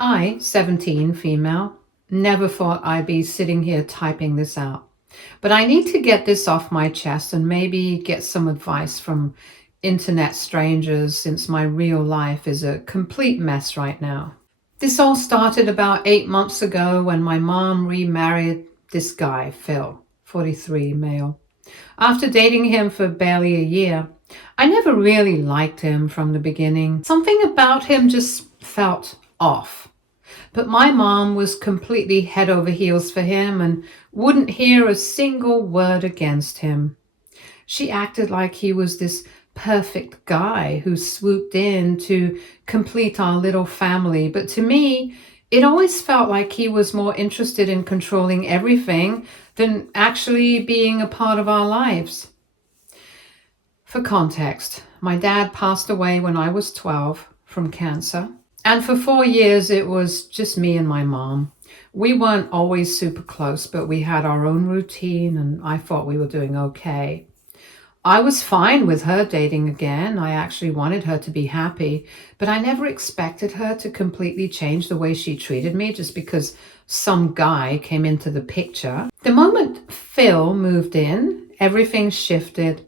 I, 17, female, never thought I'd be sitting here typing this out. But I need to get this off my chest and maybe get some advice from internet strangers since my real life is a complete mess right now. This all started about 8 months ago when my mom remarried this guy, Phil, 43, male. After dating him for barely a year, I never really liked him from the beginning. Something about him just felt off. But my mom was completely head over heels for him and wouldn't hear a single word against him. She acted like he was this perfect guy who swooped in to complete our little family. But to me, it always felt like he was more interested in controlling everything than actually being a part of our lives. For context, my dad passed away when I was 12 from cancer. And for 4 years, it was just me and my mom. We weren't always super close, but we had our own routine and I thought we were doing okay. I was fine with her dating again. I actually wanted her to be happy, but I never expected her to completely change the way she treated me just because some guy came into the picture. The moment Phil moved in, everything shifted.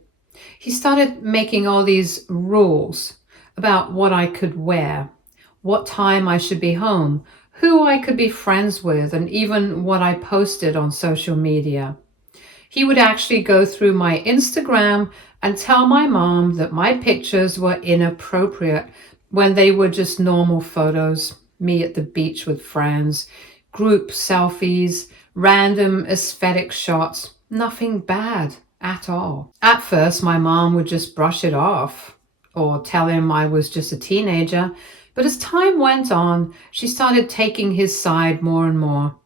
He started making all these rules about what I could wear, what time I should be home, who I could be friends with, and even what I posted on social media. He would actually go through my Instagram and tell my mom that my pictures were inappropriate when they were just normal photos, me at the beach with friends, group selfies, random aesthetic shots, nothing bad at all. At first, my mom would just brush it off or tell him I was just a teenager, but as time went on, she started taking his side more and more.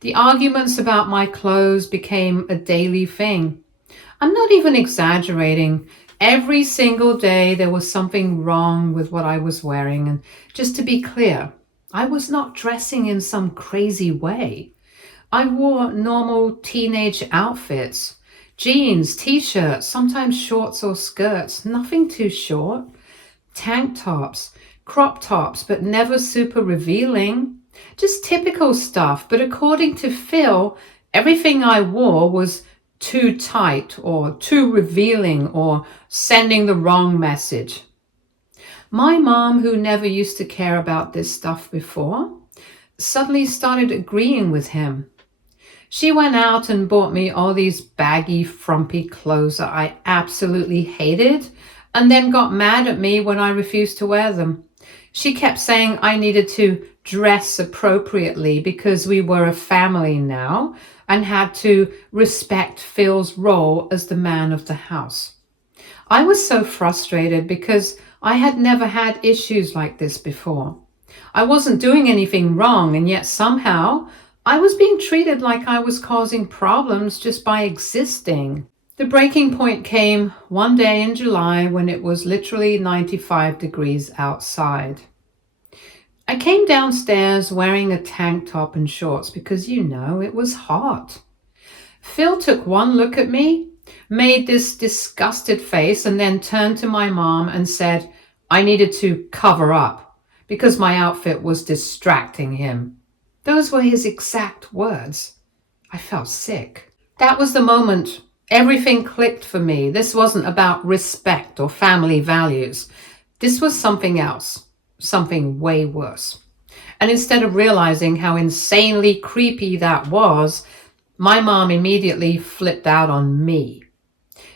The arguments about my clothes became a daily thing. I'm not even exaggerating. Every single day there was something wrong with what I was wearing. And just to be clear, I was not dressing in some crazy way. I wore normal teenage outfits, jeans, t-shirts, sometimes shorts or skirts, nothing too short, tank tops, crop tops, but never super revealing. Just typical stuff, but according to Phil, everything I wore was too tight or too revealing or sending the wrong message. My mom, who never used to care about this stuff before, suddenly started agreeing with him. She went out and bought me all these baggy, frumpy clothes that I absolutely hated and then got mad at me when I refused to wear them. She kept saying I needed to dress appropriately because we were a family now and had to respect Phil's role as the man of the house. I was so frustrated because I had never had issues like this before. I wasn't doing anything wrong, and yet somehow I was being treated like I was causing problems just by existing. The breaking point came one day in July when it was literally 95 degrees outside. I came downstairs wearing a tank top and shorts because, it was hot. Phil took one look at me, made this disgusted face, and then turned to my mom and said I needed to cover up because my outfit was distracting him. Those were his exact words. I felt sick. That was the moment everything clicked for me. This wasn't about respect or family values. This was something else. Something way worse. And instead of realizing how insanely creepy that was, my mom immediately flipped out on me.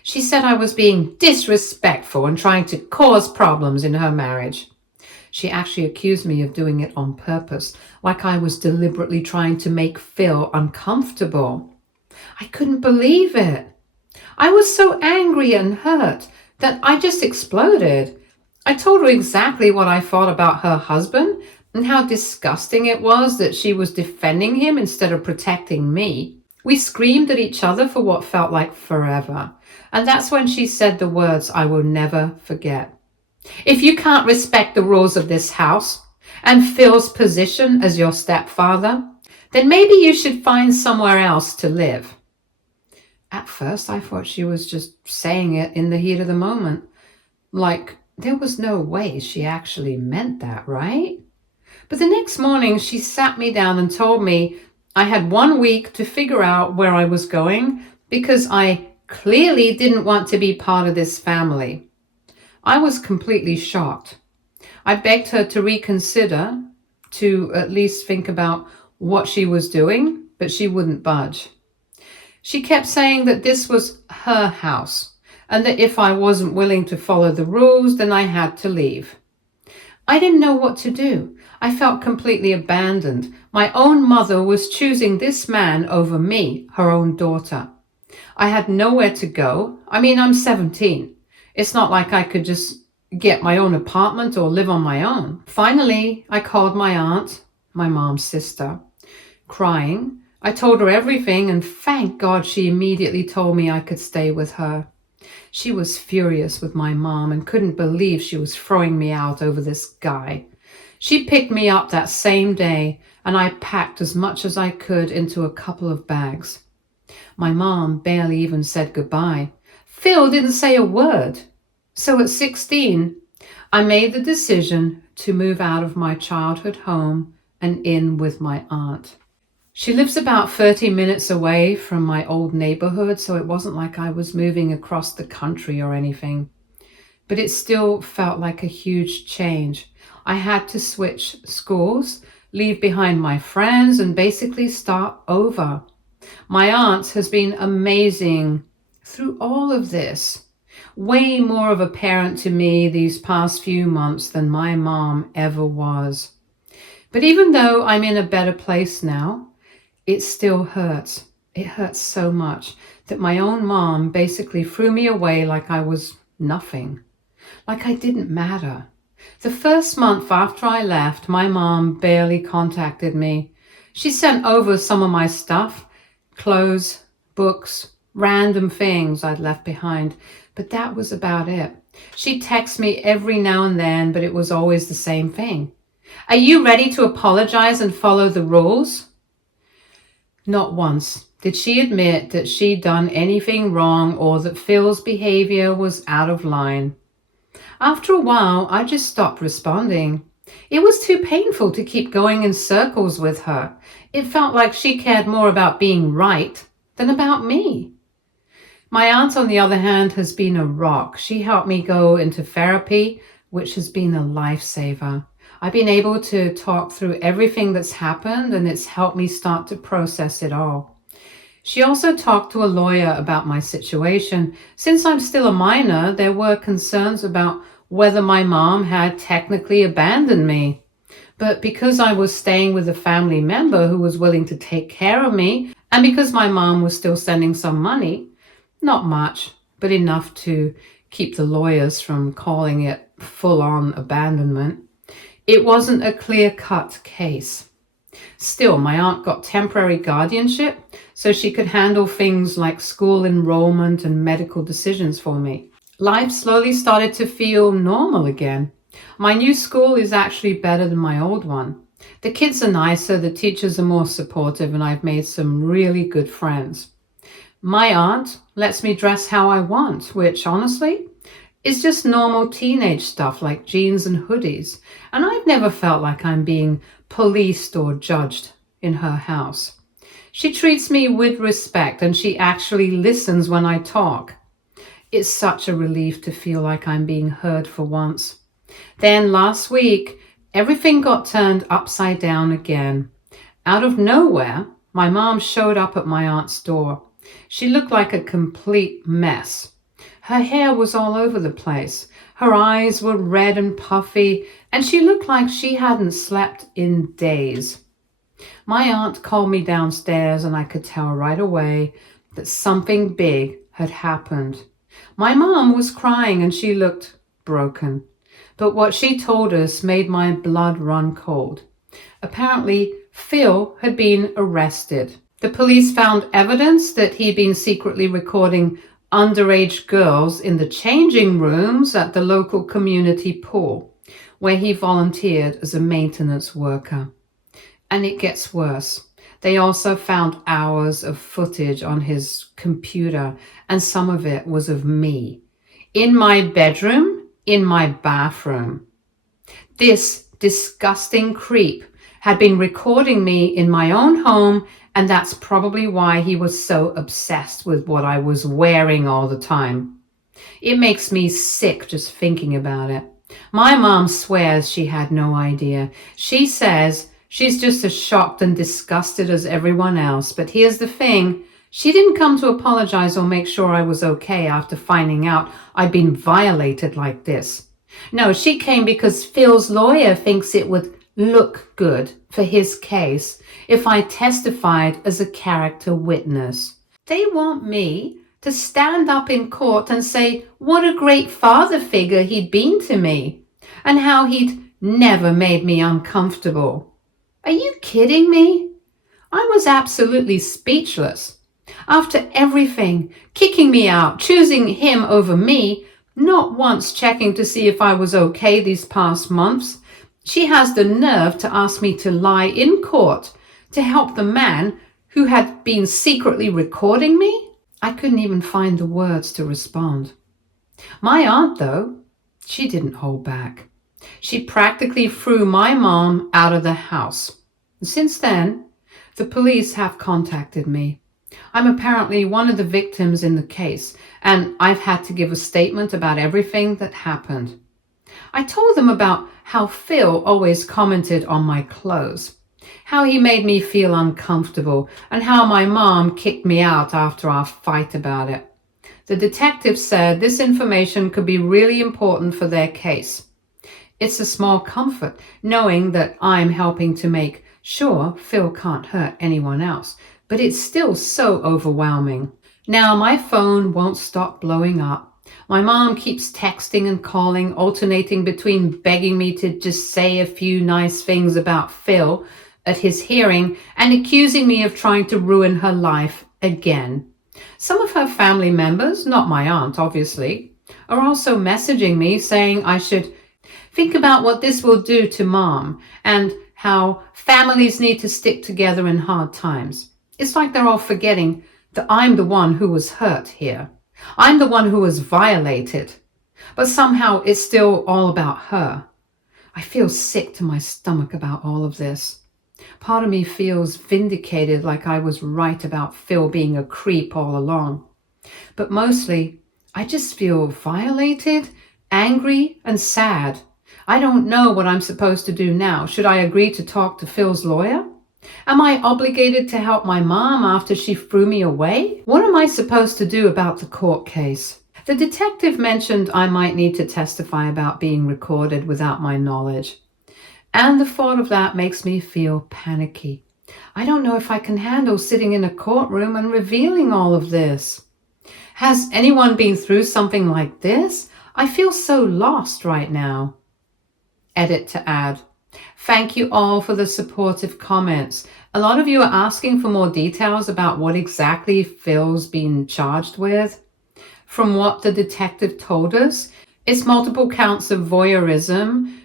She said I was being disrespectful and trying to cause problems in her marriage. She actually accused me of doing it on purpose, like I was deliberately trying to make Phil uncomfortable. I couldn't believe it. I was so angry and hurt that I just exploded. I told her exactly what I thought about her husband and how disgusting it was that she was defending him instead of protecting me. We screamed at each other for what felt like forever. And that's when she said the words I will never forget. If you can't respect the rules of this house and Phil's position as your stepfather, then maybe you should find somewhere else to live. At first, I thought she was just saying it in the heat of the moment. Like, there was no way she actually meant that, right? But the next morning, she sat me down and told me I had 1 week to figure out where I was going because I clearly didn't want to be part of this family. I was completely shocked. I begged her to reconsider, to at least think about what she was doing, but she wouldn't budge. She kept saying that this was her house and that if I wasn't willing to follow the rules, then I had to leave. I didn't know what to do. I felt completely abandoned. My own mother was choosing this man over me, her own daughter. I had nowhere to go. I mean, I'm 17. It's not like I could just get my own apartment or live on my own. Finally, I called my aunt, my mom's sister, crying. I told her everything, and thank God she immediately told me I could stay with her. She was furious with my mom and couldn't believe she was throwing me out over this guy. She picked me up that same day, and I packed as much as I could into a couple of bags. My mom barely even said goodbye. Phil didn't say a word. So at 16, I made the decision to move out of my childhood home and in with my aunt. She lives about 30 minutes away from my old neighborhood, so it wasn't like I was moving across the country or anything. But it still felt like a huge change. I had to switch schools, leave behind my friends, and basically start over. My aunt has been amazing through all of this. Way more of a parent to me these past few months than my mom ever was. But even though I'm in a better place now, it still hurts. It hurts so much that my own mom basically threw me away like I was nothing, like I didn't matter. The first month after I left, my mom barely contacted me. She sent over some of my stuff, clothes, books, random things I'd left behind, but that was about it. She'd text me every now and then, but it was always the same thing. Are you ready to apologize and follow the rules? Not once did she admit that she'd done anything wrong or that Phil's behavior was out of line. After a while, I just stopped responding. It was too painful to keep going in circles with her. It felt like she cared more about being right than about me. My aunt, on the other hand, has been a rock. She helped me go into therapy, which has been a lifesaver. I've been able to talk through everything that's happened, and it's helped me start to process it all. She also talked to a lawyer about my situation. Since I'm still a minor, there were concerns about whether my mom had technically abandoned me. But because I was staying with a family member who was willing to take care of me, and because my mom was still sending some money, not much, but enough to keep the lawyers from calling it full-on abandonment, it wasn't a clear-cut case. Still, my aunt got temporary guardianship so she could handle things like school enrollment and medical decisions for me. Life slowly started to feel normal again. My new school is actually better than my old one. The kids are nicer, the teachers are more supportive, and I've made some really good friends. My aunt lets me dress how I want, which honestly is just normal teenage stuff like jeans and hoodies. And I've never felt like I'm being policed or judged in her house. She treats me with respect and she actually listens when I talk. It's such a relief to feel like I'm being heard for once. Then last week, everything got turned upside down again. Out of nowhere, my mom showed up at my aunt's door. She looked like a complete mess. Her hair was all over the place. Her eyes were red and puffy, and she looked like she hadn't slept in days. My aunt called me downstairs, and I could tell right away that something big had happened. My mom was crying, and she looked broken. But what she told us made my blood run cold. Apparently, Phil had been arrested. The police found evidence that he'd been secretly recording underage girls in the changing rooms at the local community pool, where he volunteered as a maintenance worker. And it gets worse. They also found hours of footage on his computer, and some of it was of me, in my bedroom, in my bathroom. This disgusting creep had been recording me in my own home, and that's probably why he was so obsessed with what I was wearing all the time. It makes me sick just thinking about it. My mom swears she had no idea. She says she's just as shocked and disgusted as everyone else. But here's the thing. She didn't come to apologize or make sure I was okay after finding out I'd been violated like this. No, she came because Phil's lawyer thinks it would look good for his case if I testified as a character witness. They want me to stand up in court and say what a great father figure he'd been to me and how he'd never made me uncomfortable. Are you kidding me? I was absolutely speechless. After everything, kicking me out, choosing him over me, not once checking to see if I was okay these past months, she has the nerve to ask me to lie in court to help the man who had been secretly recording me? I couldn't even find the words to respond. My aunt, though, she didn't hold back. She practically threw my mom out of the house. Since then, the police have contacted me. I'm apparently one of the victims in the case, and I've had to give a statement about everything that happened. I told them about how Phil always commented on my clothes, how he made me feel uncomfortable, and how my mom kicked me out after our fight about it. The detective said this information could be really important for their case. It's a small comfort knowing that I'm helping to make sure Phil can't hurt anyone else, but it's still so overwhelming. Now my phone won't stop blowing up. My mom keeps texting and calling, alternating between begging me to just say a few nice things about Phil at his hearing and accusing me of trying to ruin her life again. Some of her family members, not my aunt obviously, are also messaging me saying I should think about what this will do to mom and how families need to stick together in hard times. It's like they're all forgetting that I'm the one who was hurt here. I'm the one who was violated. But somehow it's still all about her. I feel sick to my stomach about all of this. Part of me feels vindicated, like I was right about Phil being a creep all along. But mostly, I just feel violated, angry, and sad. I don't know what I'm supposed to do now. Should I agree to talk to Phil's lawyer? Am I obligated to help my mom after she threw me away? What am I supposed to do about the court case? The detective mentioned I might need to testify about being recorded without my knowledge. And the thought of that makes me feel panicky. I don't know if I can handle sitting in a courtroom and revealing all of this. Has anyone been through something like this? I feel so lost right now. Edit to add. Thank you all for the supportive comments. A lot of you are asking for more details about what exactly Phil's been charged with. From what the detective told us, it's multiple counts of voyeurism,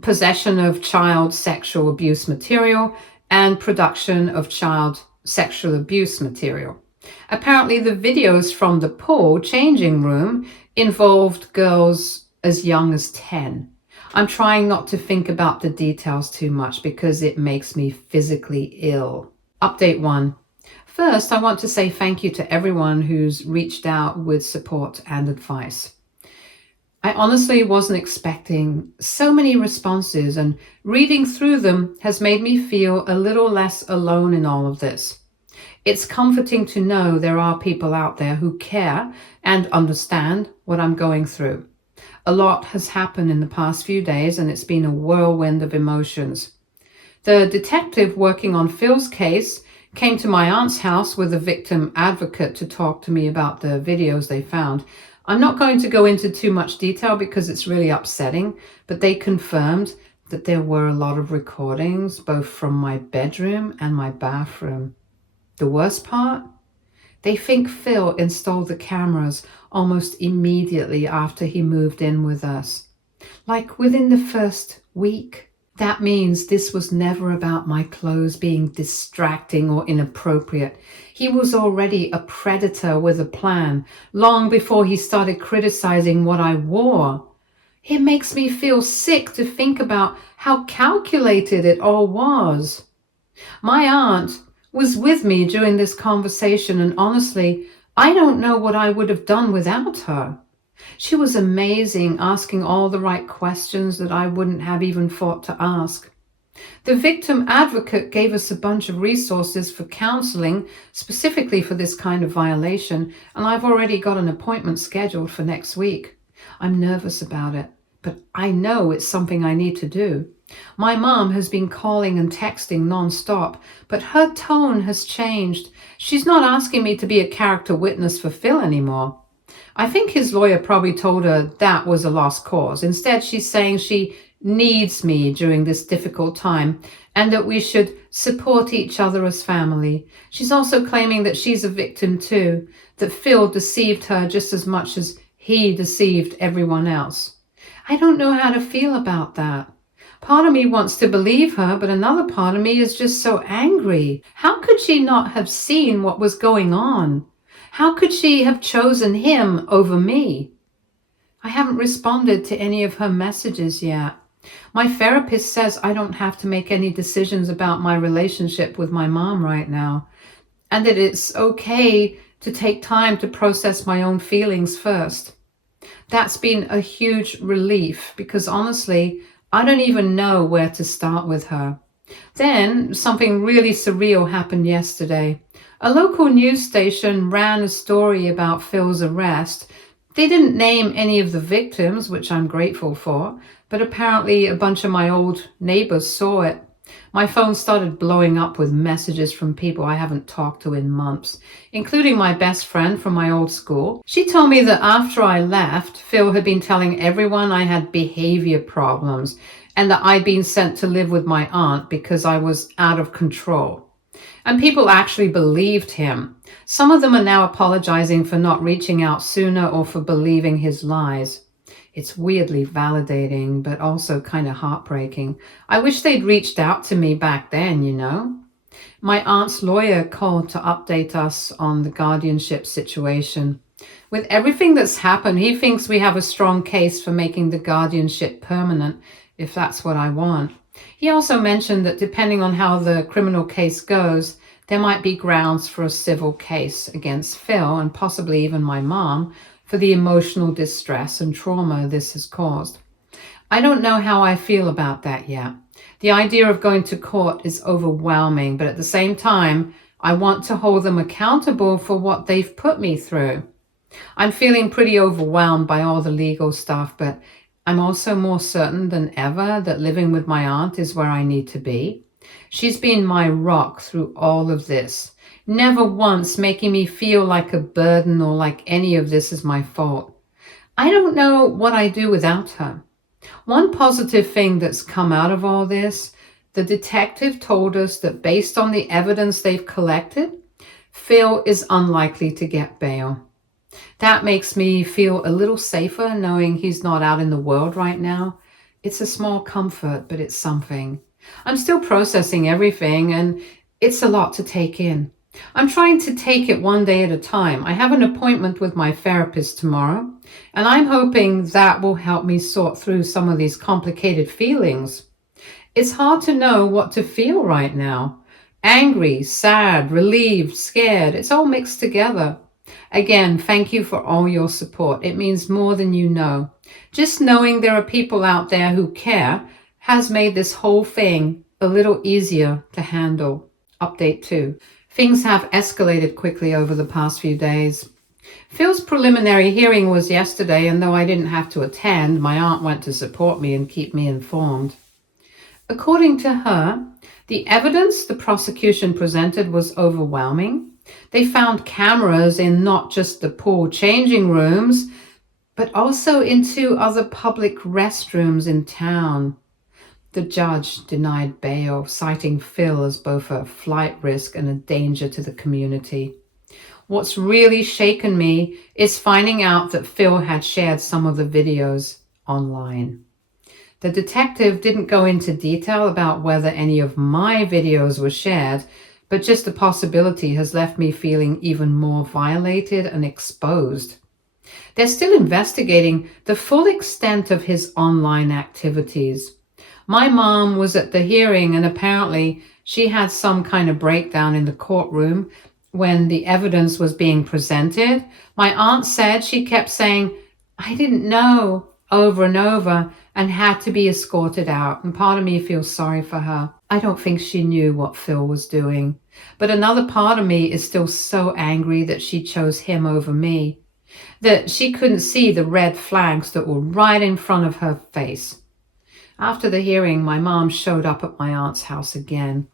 possession of child sexual abuse material, and production of child sexual abuse material. Apparently, the videos from the pool changing room involved girls as young as 10. I'm trying not to think about the details too much because it makes me physically ill. Update 1. First, I want to say thank you to everyone who's reached out with support and advice. I honestly wasn't expecting so many responses, and reading through them has made me feel a little less alone in all of this. It's comforting to know there are people out there who care and understand what I'm going through. A lot has happened in the past few days, and it's been a whirlwind of emotions. The detective working on Phil's case came to my aunt's house with a victim advocate to talk to me about the videos they found. I'm not going to go into too much detail because it's really upsetting, but they confirmed that there were a lot of recordings, both from my bedroom and my bathroom. The worst part? They think Phil installed the cameras almost immediately after he moved in with us. Like within the first week. That means this was never about my clothes being distracting or inappropriate. He was already a predator with a plan, long before he started criticizing what I wore. It makes me feel sick to think about how calculated it all was. My aunt was with me during this conversation, and honestly, I don't know what I would have done without her. She was amazing, asking all the right questions that I wouldn't have even thought to ask. The victim advocate gave us a bunch of resources for counseling, specifically for this kind of violation, and I've already got an appointment scheduled for next week. I'm nervous about it, but I know it's something I need to do. My mom has been calling and texting nonstop, but her tone has changed. She's not asking me to be a character witness for Phil anymore. I think his lawyer probably told her that was a lost cause. Instead, she's saying she needs me during this difficult time and that we should support each other as family. She's also claiming that she's a victim too, that Phil deceived her just as much as he deceived everyone else. I don't know how to feel about that. Part of me wants to believe her, but another part of me is just so angry. How could she not have seen what was going on? How could she have chosen him over me? I haven't responded to any of her messages yet. My therapist says I don't have to make any decisions about my relationship with my mom right now, and that it's okay to take time to process my own feelings first. That's been a huge relief because honestly, I don't even know where to start with her. Then something really surreal happened yesterday. A local news station ran a story about Phil's arrest. They didn't name any of the victims, which I'm grateful for, but apparently a bunch of my old neighbors saw it. My phone started blowing up with messages from people I haven't talked to in months, including my best friend from my old school. She told me that after I left, Phil had been telling everyone I had behavior problems and that I'd been sent to live with my aunt because I was out of control. And people actually believed him. Some of them are now apologizing for not reaching out sooner or for believing his lies. It's weirdly validating, but also kind of heartbreaking. I wish they'd reached out to me back then, you know. My aunt's lawyer called to update us on the guardianship situation. With everything that's happened, he thinks we have a strong case for making the guardianship permanent, if that's what I want. He also mentioned that depending on how the criminal case goes, there might be grounds for a civil case against Phil and possibly even my mom for the emotional distress and trauma this has caused. I don't know how I feel about that yet. The idea of going to court is overwhelming, but at the same time, I want to hold them accountable for what they've put me through. I'm feeling pretty overwhelmed by all the legal stuff, but I'm also more certain than ever that living with my aunt is where I need to be. She's been my rock through all of this, never once making me feel like a burden or like any of this is my fault. I don't know what I do without her. One positive thing that's come out of all this, the detective told us that based on the evidence they've collected, Phil is unlikely to get bail. That makes me feel a little safer knowing he's not out in the world right now. It's a small comfort, but it's something. I'm still processing everything, and it's a lot to take in. I'm trying to take it one day at a time. I have an appointment with my therapist tomorrow, and I'm hoping that will help me sort through some of these complicated feelings. It's hard to know what to feel right now. Angry, sad, relieved, scared. It's all mixed together. Again, thank you for all your support. It means more than you know. Just knowing there are people out there who care has made this whole thing a little easier to handle. Update 2. Things have escalated quickly over the past few days. Phil's preliminary hearing was yesterday, and though I didn't have to attend, my aunt went to support me and keep me informed. According to her, the evidence the prosecution presented was overwhelming. They found cameras in not just the pool changing rooms, but also in 2 other public restrooms in town. The judge denied bail, citing Phil as both a flight risk and a danger to the community. What's really shaken me is finding out that Phil had shared some of the videos online. The detective didn't go into detail about whether any of my videos were shared, but just the possibility has left me feeling even more violated and exposed. They're still investigating the full extent of his online activities. My mom was at the hearing, and apparently she had some kind of breakdown in the courtroom when the evidence was being presented. My aunt said she kept saying, "I didn't know," over and over, and had to be escorted out. And part of me feels sorry for her. I don't think she knew what Phil was doing. But another part of me is still so angry that she chose him over me, that she couldn't see the red flags that were right in front of her face. After the hearing, my mom showed up at my aunt's house again.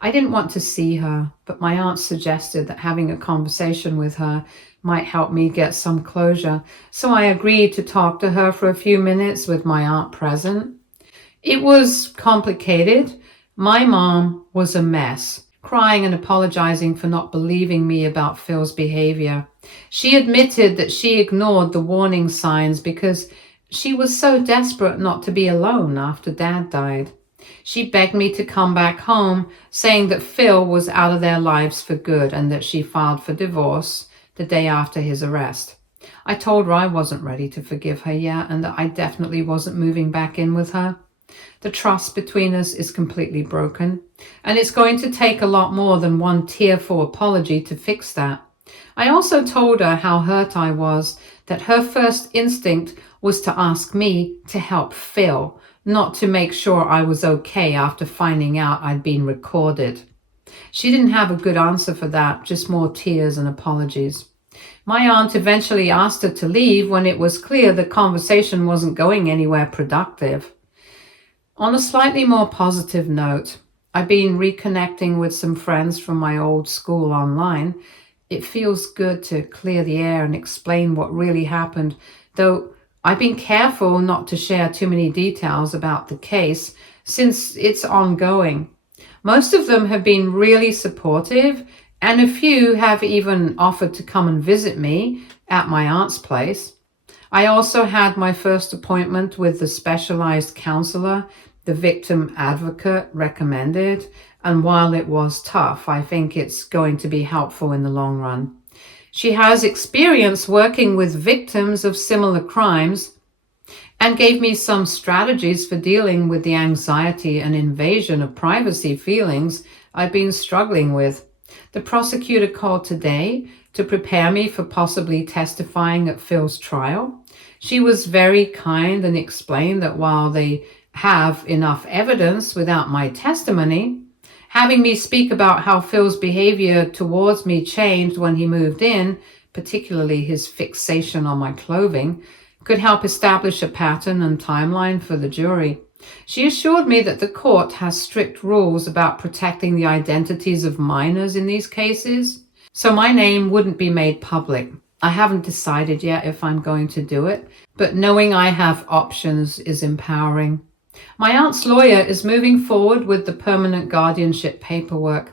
I didn't want to see her, but my aunt suggested that having a conversation with her might help me get some closure, so I agreed to talk to her for a few minutes with my aunt present. It was complicated. My mom was a mess, crying and apologizing for not believing me about Phil's behavior. She admitted that she ignored the warning signs because she was so desperate not to be alone after Dad died. She begged me to come back home, saying that Phil was out of their lives for good and that she filed for divorce the day after his arrest. I told her I wasn't ready to forgive her yet and that I definitely wasn't moving back in with her. The trust between us is completely broken, and it's going to take a lot more than one tearful apology to fix that. I also told her how hurt I was, that her first instinct was to ask me to help Phil, not to make sure I was okay after finding out I'd been recorded. She didn't have a good answer for that, just more tears and apologies. My aunt eventually asked her to leave when it was clear the conversation wasn't going anywhere productive. On a slightly more positive note, I've been reconnecting with some friends from my old school online. It feels good to clear the air and explain what really happened, though I've been careful not to share too many details about the case since it's ongoing. Most of them have been really supportive, and a few have even offered to come and visit me at my aunt's place. I also had my first appointment with the specialized counselor the victim advocate recommended, and while it was tough, I think it's going to be helpful in the long run. She has experience working with victims of similar crimes and gave me some strategies for dealing with the anxiety and invasion of privacy feelings I've been struggling with. The prosecutor called today to prepare me for possibly testifying at Phil's trial. She was very kind and explained that while they have enough evidence without my testimony, having me speak about how Phil's behavior towards me changed when he moved in, particularly his fixation on my clothing, could help establish a pattern and timeline for the jury. She assured me that the court has strict rules about protecting the identities of minors in these cases, so my name wouldn't be made public. I haven't decided yet if I'm going to do it, but knowing I have options is empowering. My aunt's lawyer is moving forward with the permanent guardianship paperwork,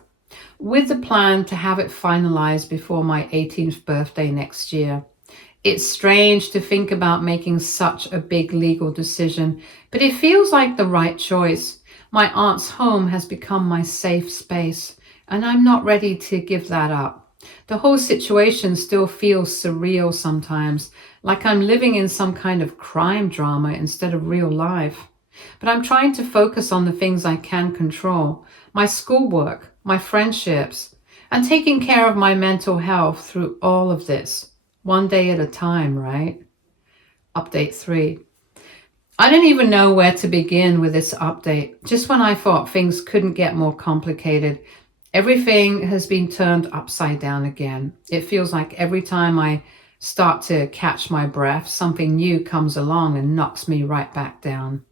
with the plan to have it finalized before my 18th birthday next year. It's strange to think about making such a big legal decision, but it feels like the right choice. My aunt's home has become my safe space, and I'm not ready to give that up. The whole situation still feels surreal sometimes, like I'm living in some kind of crime drama instead of real life. But I'm trying to focus on the things I can control, my schoolwork, my friendships, and taking care of my mental health through all of this, one day at a time, right? Update 3. I don't even know where to begin with this update. Just when I thought things couldn't get more complicated, everything has been turned upside down again. It feels like every time I start to catch my breath, something new comes along and knocks me right back down.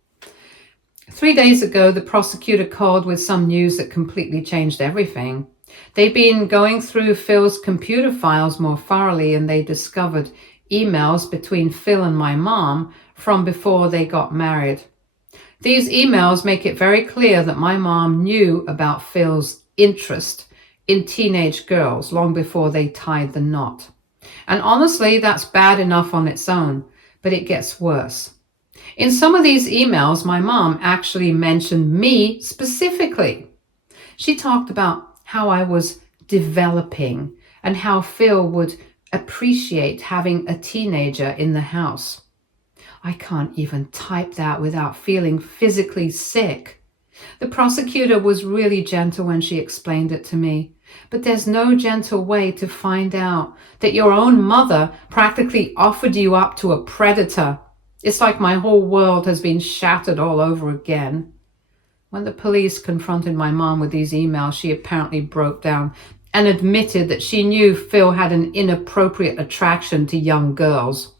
3 days ago, the prosecutor called with some news that completely changed everything. They've been going through Phil's computer files more thoroughly, and they discovered emails between Phil and my mom from before they got married. These emails make it very clear that my mom knew about Phil's interest in teenage girls long before they tied the knot. And honestly, that's bad enough on its own, but it gets worse. In some of these emails, my mom actually mentioned me specifically. She talked about how I was developing and how Phil would appreciate having a teenager in the house. I can't even type that without feeling physically sick. The prosecutor was really gentle when she explained it to me, but there's no gentle way to find out that your own mother practically offered you up to a predator. It's like my whole world has been shattered all over again. When the police confronted my mom with these emails, she apparently broke down and admitted that she knew Phil had an inappropriate attraction to young girls.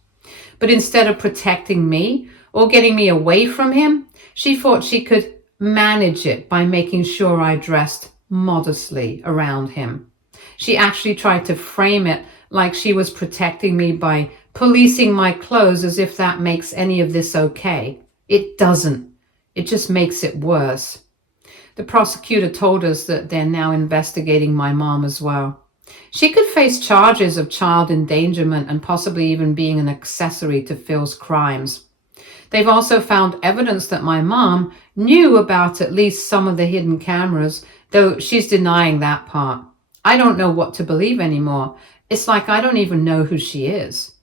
But instead of protecting me or getting me away from him, she thought she could manage it by making sure I dressed modestly around him. She actually tried to frame it like she was protecting me by policing my clothes, as if that makes any of this okay. It doesn't. It just makes it worse. The prosecutor told us that they're now investigating my mom as well. She could face charges of child endangerment and possibly even being an accessory to Phil's crimes. They've also found evidence that my mom knew about at least some of the hidden cameras, though she's denying that part. I don't know what to believe anymore. It's like I don't even know who she is.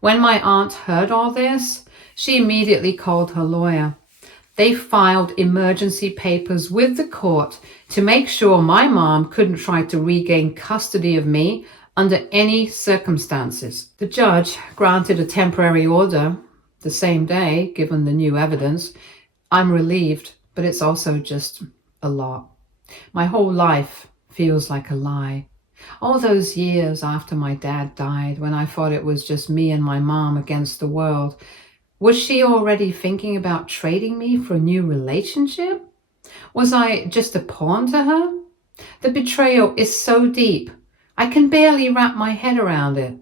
When my aunt heard all this, she immediately called her lawyer. They filed emergency papers with the court to make sure my mom couldn't try to regain custody of me under any circumstances. The judge granted a temporary order the same day, given the new evidence. I'm relieved, but it's also just a lot. My whole life feels like a lie. All those years after my dad died, when I thought it was just me and my mom against the world, was she already thinking about trading me for a new relationship? Was I just a pawn to her? The betrayal is so deep, I can barely wrap my head around it.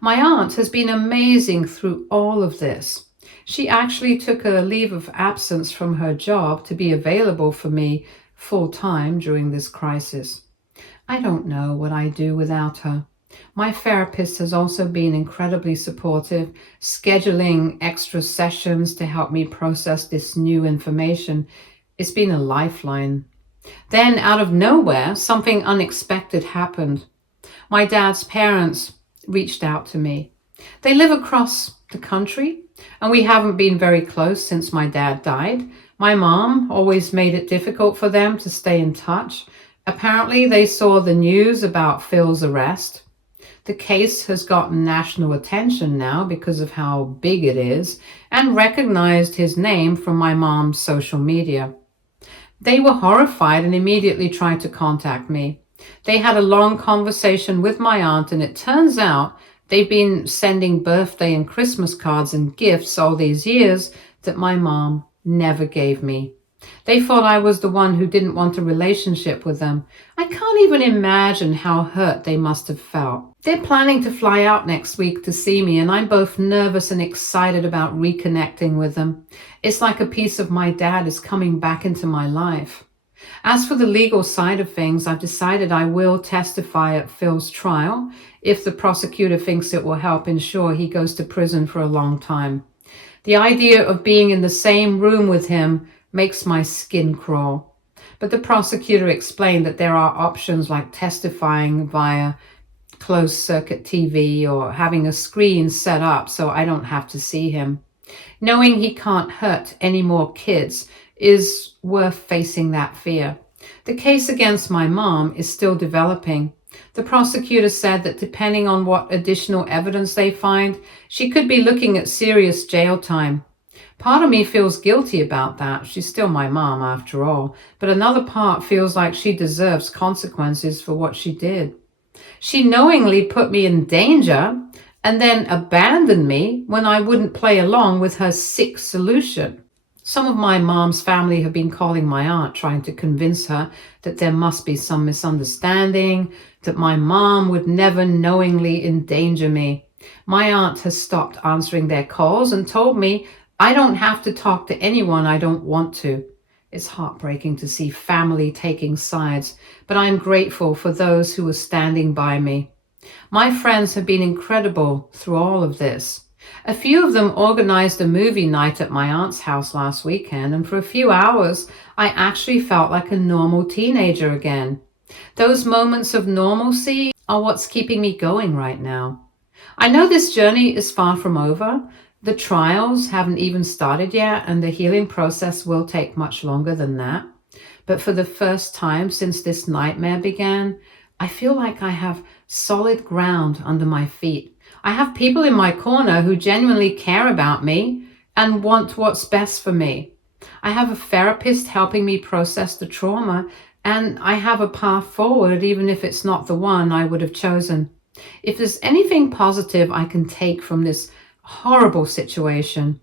My aunt has been amazing through all of this. She actually took a leave of absence from her job to be available for me full-time during this crisis. I don't know what I'd do without her. My therapist has also been incredibly supportive, scheduling extra sessions to help me process this new information. It's been a lifeline. Then, out of nowhere, something unexpected happened. My dad's parents reached out to me. They live across the country, and we haven't been very close since my dad died. My mom always made it difficult for them to stay in touch. Apparently, they saw the news about Phil's arrest. The case has gotten national attention now because of how big it is, and recognized his name from my mom's social media. They were horrified and immediately tried to contact me. They had a long conversation with my aunt, and it turns out they've been sending birthday and Christmas cards and gifts all these years that my mom never gave me. They thought I was the one who didn't want a relationship with them. I can't even imagine how hurt they must have felt. They're planning to fly out next week to see me, and I'm both nervous and excited about reconnecting with them. It's like a piece of my dad is coming back into my life. As for the legal side of things, I've decided I will testify at Phil's trial if the prosecutor thinks it will help ensure he goes to prison for a long time. The idea of being in the same room with him makes my skin crawl. But the prosecutor explained that there are options like testifying via closed-circuit TV or having a screen set up so I don't have to see him. Knowing he can't hurt any more kids is worth facing that fear. The case against my mom is still developing. The prosecutor said that depending on what additional evidence they find, she could be looking at serious jail time. Part of me feels guilty about that. She's still my mom after all. But another part feels like she deserves consequences for what she did. She knowingly put me in danger and then abandoned me when I wouldn't play along with her sick solution. Some of my mom's family have been calling my aunt, trying to convince her that there must be some misunderstanding, that my mom would never knowingly endanger me. My aunt has stopped answering their calls and told me I don't have to talk to anyone I don't want to. It's heartbreaking to see family taking sides, but I'm grateful for those who are standing by me. My friends have been incredible through all of this. A few of them organized a movie night at my aunt's house last weekend, and for a few hours, I actually felt like a normal teenager again. Those moments of normalcy are what's keeping me going right now. I know this journey is far from over. The trials haven't even started yet, and the healing process will take much longer than that. But for the first time since this nightmare began, I feel like I have solid ground under my feet. I have people in my corner who genuinely care about me and want what's best for me. I have a therapist helping me process the trauma, and I have a path forward, even if it's not the one I would have chosen. If there's anything positive I can take from this horrible situation,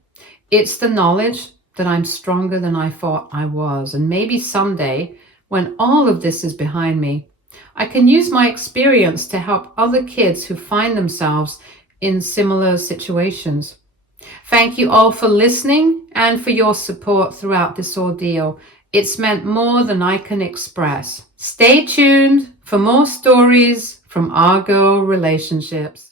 it's the knowledge that I'm stronger than I thought I was. And maybe someday, when all of this is behind me, I can use my experience to help other kids who find themselves in similar situations. Thank you all for listening and for your support throughout this ordeal. It's meant more than I can express. Stay tuned for more stories from our girl relationships.